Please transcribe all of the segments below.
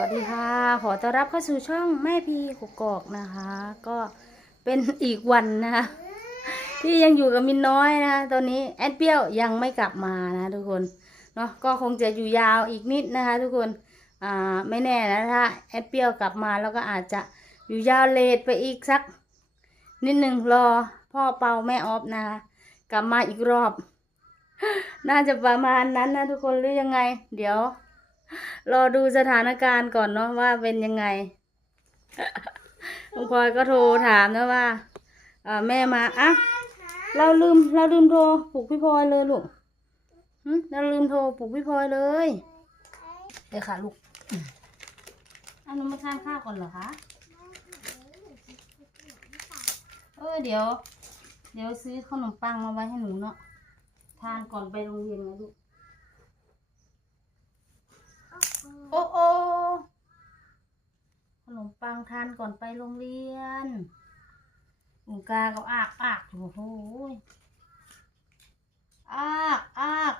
วัสดีค่ะ ขอต้อนรับเข้าสู่ช่องแม่พีกกอกนะคะ ก็เป็นอีกวันนะคะที่ยังอยู่กับมินน้อยนะคะตอนนี้แอดเปี้ยวยังไม่กลับมานะทุกคนเนาะก็คงจะอยู่ยาวอีกนิดนะคะ ทุกคนอ่าไม่แน่นะถ้าแอดเปี้ยวกลับมาแล้วก็อาจจะอยู่ยาวเลทไปอีกสัก นิดหนึ่งรอพ่อเปาแม่ออฟนะคะกลับมาอีกรอบ น่าจะประมาณนั้นนะทุกคนหรือยังไง เดี๋ยว รอดูสถานการณ์ก่อนเนาะว่าเป็นยังไงลุงพลอยก็โทรถามนะว่าเออแม่มาอะเราลืม เราลืมโทรปลุกพี่พลอยเลยลูกหึเราลืมโทรปลุกพี่พลอยเลยเดี๋ยวค่ะลูกอันนู้นมาทานข้าวก่อนเหรอคะเออเดี๋ยว เดี๋ยวซื้อขนมปังมาไว้ให้หนูเนาะทานก่อนไปโรงเรียนนะลูก โอ้โอขนมปังทานก่อนไปโรงเรียนอุงกาก็อากอากโอ้โหยอากอาก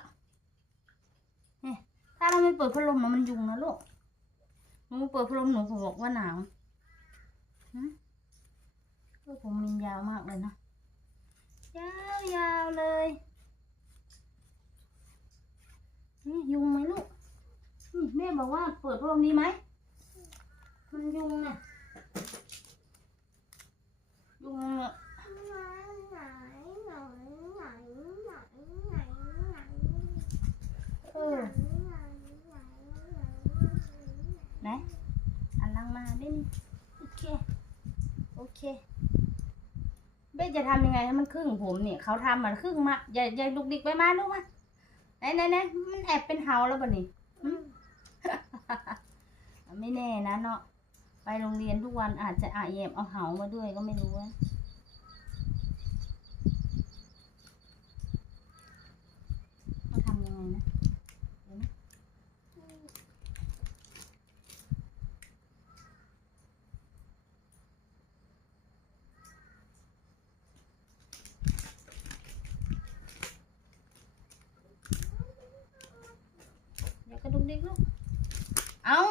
เฮ้ยถ้าเราไม่เปิดพัดลมนะมันยุงนะลูกหนูเปิดพัดลมหนูบอกว่าหนาวก็ผมมินยาวมากเลยนะ ยาวยาวๆเลยนี่ยุงไหมลูก นี่แม่ บอกว่าเปิดพัดลมนี้ไหม มันยุงเนี่ย ยุงเนี่ยเออไหนอันลังมาเล่นโอเค โอเคเบ้จะทำยังไงให้มันครึ่งผมเนี่ยเขาทำมันครึ่งมาอย่าอย่าลุกดิกไปมาลูกมาไหนไหนไหนมันแอบเป็นเฮาแล้วป่นี่หึ ไม่แน่นะเนาะไปโรงเรียนทุกวันอาจจะอาแยบเอาเหามาด้วยก็ไม่รู้นะเขาทำยังไงนะอย่ากระดุกดิกลูก เอา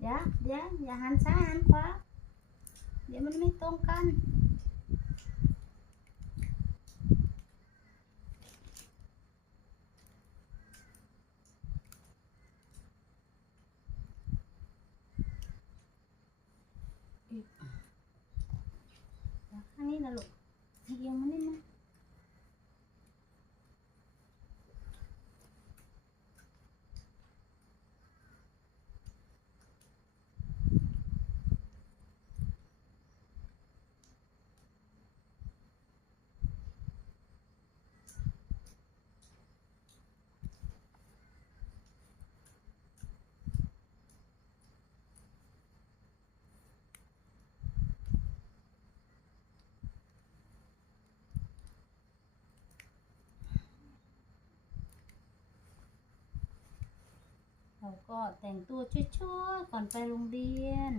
เดี๋ยวเดี๋ยวอย่าหันซ้ายหันขวาเดี๋ยวมันไม่ตรงกัน อีกข้างนี้นะลูกเอียงมานิดน ก็แต่งตัวชั่วๆก่อนไปโรงเรียน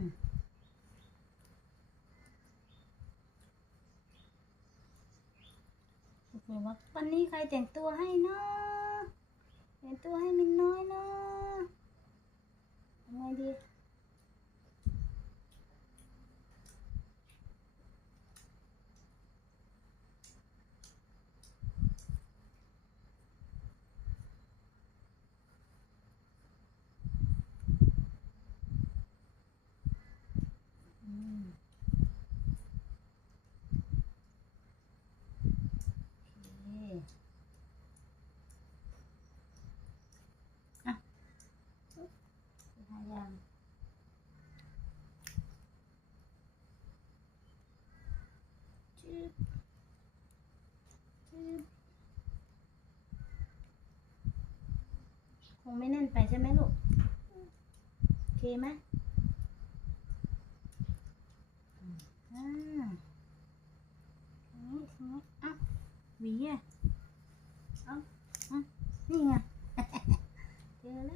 คุณครูว่าวันนี้ใครแต่งตัวให้นะแต่งตัวให้มินน้อยนะทำไงดี อืมโอเคอะหายังจึ๊บจึ๊บ คงไม่แน่นไปใช่ไหมลูก โอเคไหมอ่านี้ทีนี้อะหวีอะเอาอะนี่ไงเจอี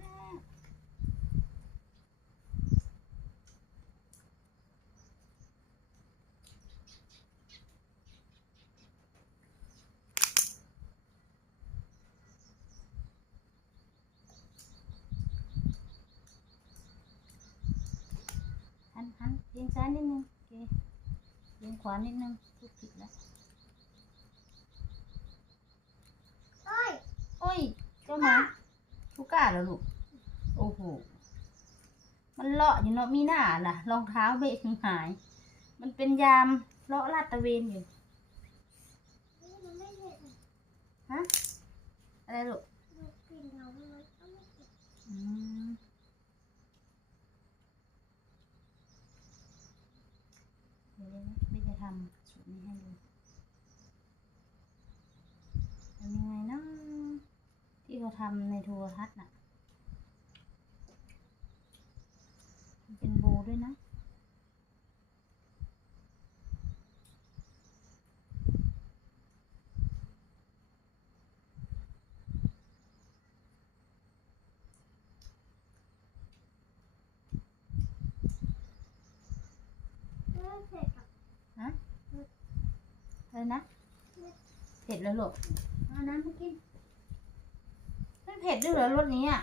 ยงซ้ายนิดนึงโอเคเอียงขวานิดนึงพูดผิดแล้วเอ้ยโอ้ยเจ้าหมาทุกก้าเหรอลูกโอ้โหมันเลาะอยู่เนาะมีหน้าล่ะรองเท้าเบะถึงหาย มันเป็นยามเลาะลาดตระเวนอยู่นี่มันไม่เผ็ดฮะอะไรลูกดูกลิ่นของมันก็ไม่ เดี๋ยวไม่จะทำสูตรนี้ให้ดูทำยังไงเนาะที่เขาทำในโทรทัศน์น่ะ เป็นโบด้วยนะ เผ็ดหรอกอะไรนะ เผ็ดแล้วลูกเอาน้ำมากินไม่เผ็ดด้วยเหรอรสนี้อะ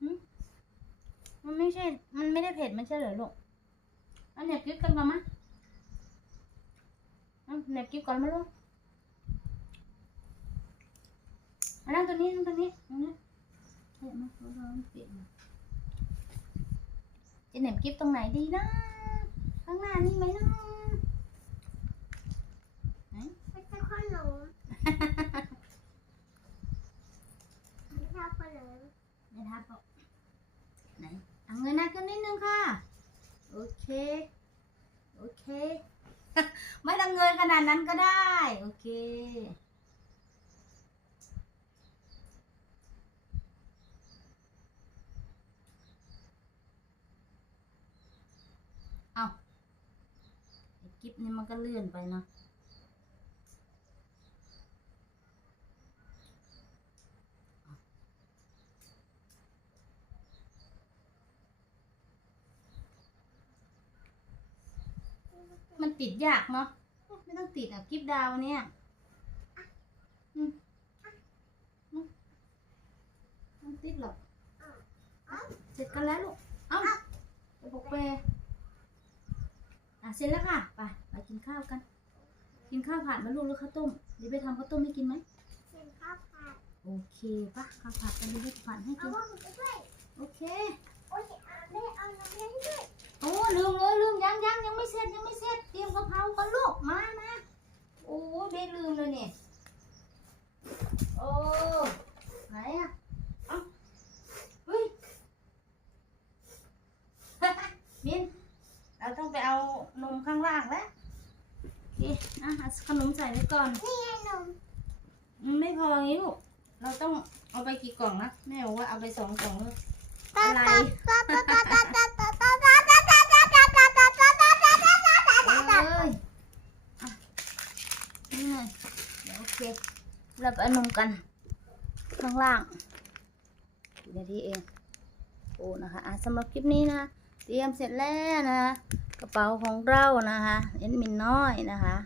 หึมันไม่ใช่ มันไม่ได้เผ็ดไม่ใช่เหรอลูกเอันเหน็บกิ๊บกันก่อนมะเอาเหน็บกิ๊บก่อนมาลูกมานั่งตัวนี้นั่งตัวนี้ตรงนี้เฮ้ยมาเราเราเปลี่ยนมาจะเหน็บกิ๊บตรงไหนดีนะ ข้างหน้านี่ไหมเนาะไหนไม่ใช่ขนมไม่ใช่ขนมไม่ทับหรอกไหนเอาเงินหน้าขึ้นนิดนึงค่ะ โอเค โอเค ไม่ต้องเงินขนาดนั้นก็ได้ โอเค เอาไอ้ กิฟนี่มันก็เลื่อนไปนะมันติดยากเนาะไม่ต้องติดอะกิฟดาวเนี่ยมันติดหรอกเสร็จกันแล้วลูก เอ้าไปบอกเปอะ เสร็จแล้วค่ะไปไปกินข้าวกัน กินข้าวผัดไหมลูกหรือข้าวต้มเดี๋ยวไปทำข้าวต้มให้กินไหมเป็นข้าวผัดโอเคปะข้าวผัดกันเดี๋ยวไปผัดให้เอากินว่ามันไปด้วยโอเคโอ้ยอะแม่เอาน้ำให้ด้วยโอ้ลืมเลยลืมยังยังยังไม่เสร็จยังไม่เสร็จเตรียมกะเพรากันลูกมามาโอ้เด็กลืมเลยเนี่ยโอ้ไหนอะ เราต้องไปเอานมข้างล่างแล้วโอเคอะเอาขนมใส่ไว้ก่อน นี่ไงนมไม่พองี้ลูก เราต้องเอาไปกี่กล่องนะ แม่บอกว่าเอาไปสองกล่องเลยอะไรเอะนี่เลโอเค เราไอานมกัน ข้างล่างเดี๋ที่เอง โอ้นะคะสำหรับคลิปนี้นะ เตรียมเสร็จแล้วนะ ระเป๋าของเรานะคะเอ็นมินน้อยนะคะ